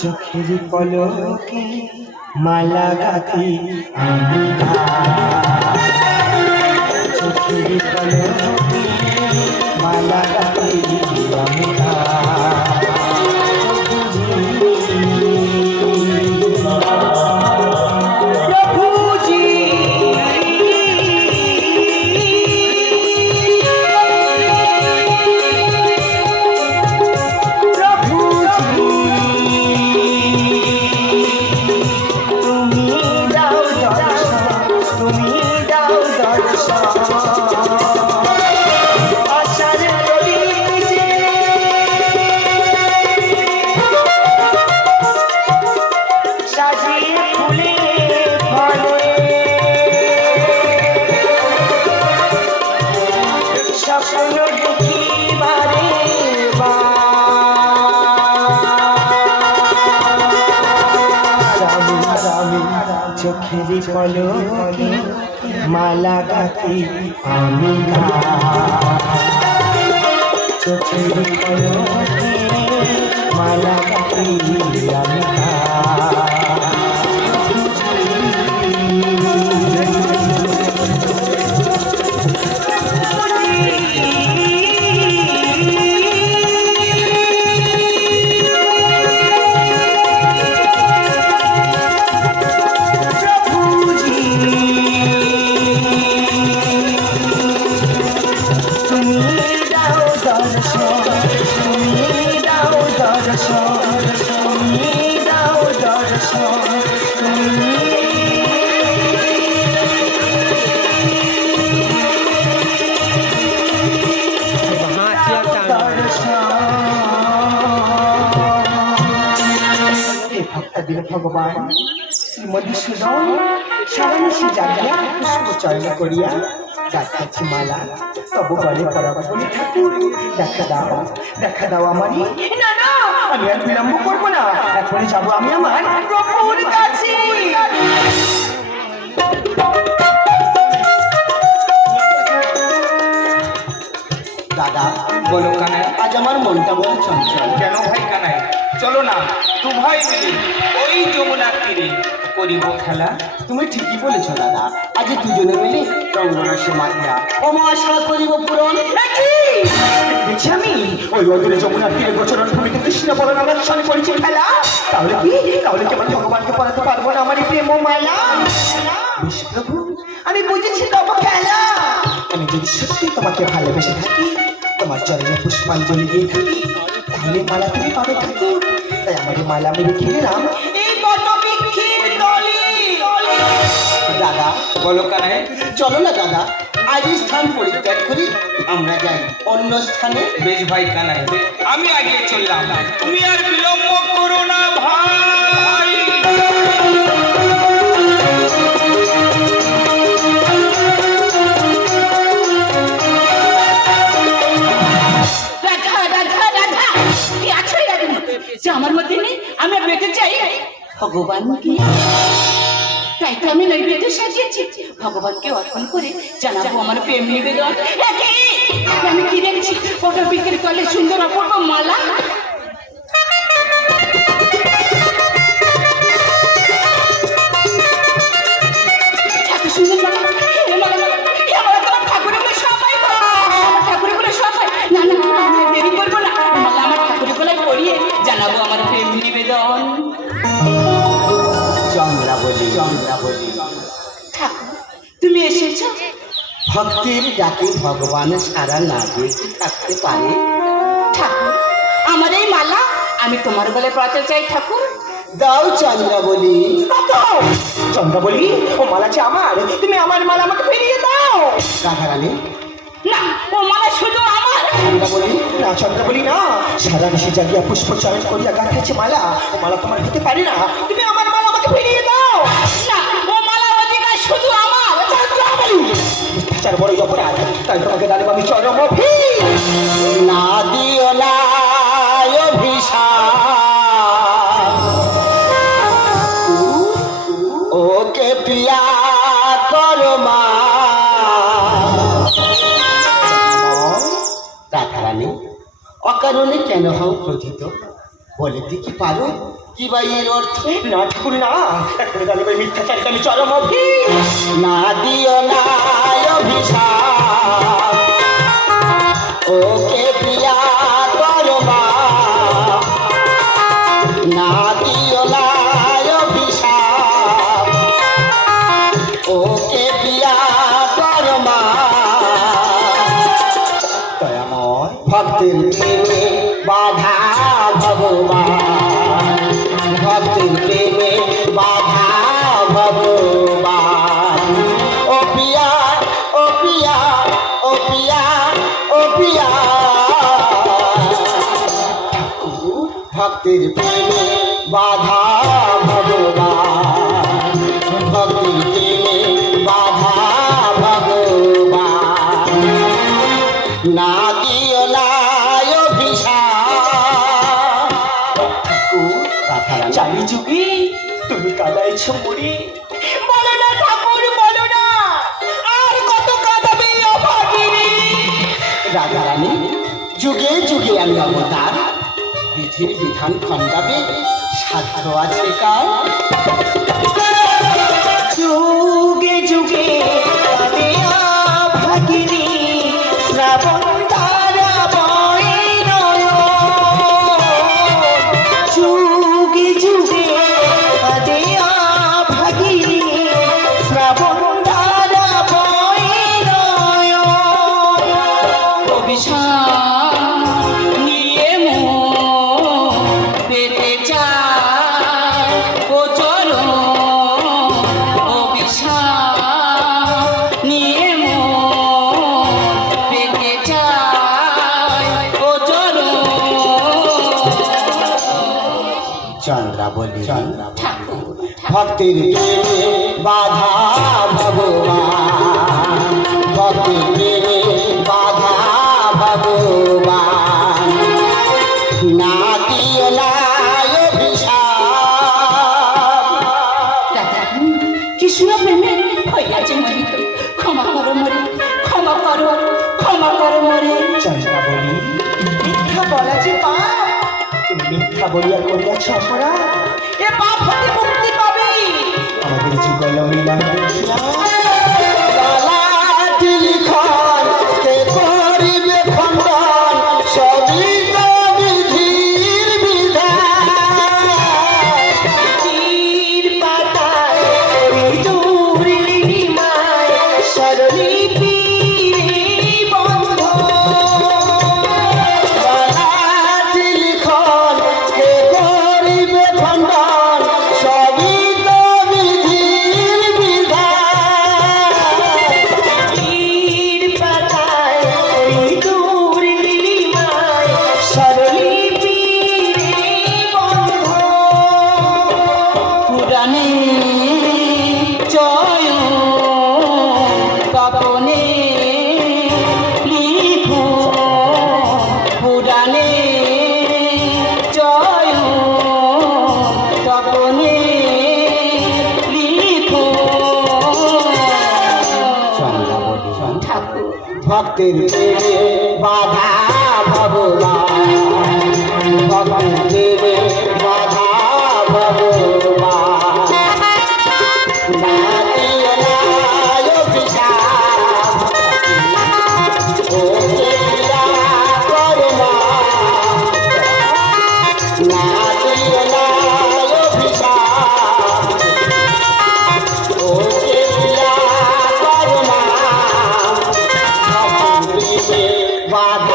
চোখের পলকে মালা গাথি আমি। চোখের পলকে মালা গাথি আমি পলকে মালা গাথি আমি চোখের পলকে মালা গাথি আমি ভক্তাদের ভগবান শ্রী মধুসূদন সারানিশি জাগিয়া পুষ্প চয়ন করিয়া দেখাচ্ছি মালা তবু বলে বলে ঠাকুর দেখা দাও দেখা দাও আমারই। না না আমি আর বিলম্ব করব না। এখনই যাব আমি আমার প্রভুর কাছে। দাদা বলো কানাই আজ আমার মনটা বড় চঞ্চল। কেন ভাই কানাই চলো না। ভাই মিলে ওই যমুনার তীরে করিব খেলা। তুমি ঠিকই বলেছ, দাদা। আজ দুজনে মিলে রঙ্গরসে মাতিয়া অমাশা করিব পূরণ। দেখছি আমি, ওই অদূরে যমুনার তীরে গোচরণ ভূমিতে কৃষ্ণ বলেন আমার সঙ্গে পরিচয় খেলা। তাহলে কি? তাহলে কি আমার ভগবানকে পড়াতে পারব না আমার প্রেম ও মায়া। বেশ প্রভু আমি বুঝেছি তব খেলা। আমি যদি সত্যি তোমাকে ভালোবেসে থাকি, তোমার চরণে পুষ্পাঞ্জলি দিয়ে থাকি তাহলে মালা তুমি পাবে ঠাকুর। তাই আমার এই মালা বটবৃক্ষের তলে দাদা বলো কানায় চলো না দাদা। আজ এই স্থান পরিত্যাগ করি আমরা যাই অন্য স্থানে। বেশ ভাই কানাই আমি আগে চললাম। তুমি আর বিলম্ব ভগবানকে তাই তো আমি নৈবেদ্য সাজিয়েছি। ভগবানকে অর্পণ করে জানাব আমার প্রেম নিবেদন। আমি কি দেখছি? ফটো বিক্রি করলে সুন্দর অপূর্ব মালা। ভক্তির ডাকে ভগবান সারা না থাকতে পারে? ঠাকুর, আমার এই মালা আমি তোমার বলে পড়াতে চাই ঠাকুর। দাও চন্দ্রা বলি চন্দ্র বলি ও মালা আমার, তুমি আমার মালা আমাকে ফিরিয়ে দাও। রাধারানী না, ও মালা শুধু আমার। চন্দ্রা বলি না চন্দ্র বলি না। সারা বেশি জাগিয়া পুষ্প চয়ন করিয়া গাঁথাছে মালা। ও মালা তোমার হতে পারে না। তুমি আমার মালা আমাকে ফিরিয়ে দাও। না, ও মালার অধিকার শুধু তার বড় অপরাধ। তাই তোমাকে দাঁড়িয়ে আমি চরম অকারণে কেন হও ক্রোধিত? বলে দি পারো কি বা এর অর্থ? না ঠাকুর না আমি চরম না দিও না ভক্তের প্রেমে বাধা ভগবান। ভক্তের প্রেমে বাধা ভগবান। ও পিয়া ও পিয়া ও পিয়া ও পিয়া। ভক্তের প্রেমে বাধা ভগবান। ভক্তের তুমি মুড়ি? বলো না ঠাকুর বলো না। আর কত কাঁদাবে এই অভাগিনী রাধারানী যুগে যুগে আমি অবতার। বিধির বিধান খণ্ডাবে সাধ্য আছে কার? অভিশাপ নিয়ে পেতে চায়। ও অভিশাপ নিয়ে পেতে চায়। ও চলো। চন্দ্রাবলী ঠাকুর ভক্তির বাধা ভগবান। ভক্তির কৃষ্ণ প্রেমে হইয়াছে মরিত। ক্ষমা করো মরে ক্ষমা করো ক্ষমা করো মরে চন্দ্রাবলী মিথ্যা বলা যে পাপ। তুমি মিথ্যা বলিয়া করিয়াছ অপরাধ। এ পাপ হতে মুক্তি পাবে। আমাদের জীবন মিলন দেখিয়া ভক্তের বাধা ভগবান ভক্তের elevado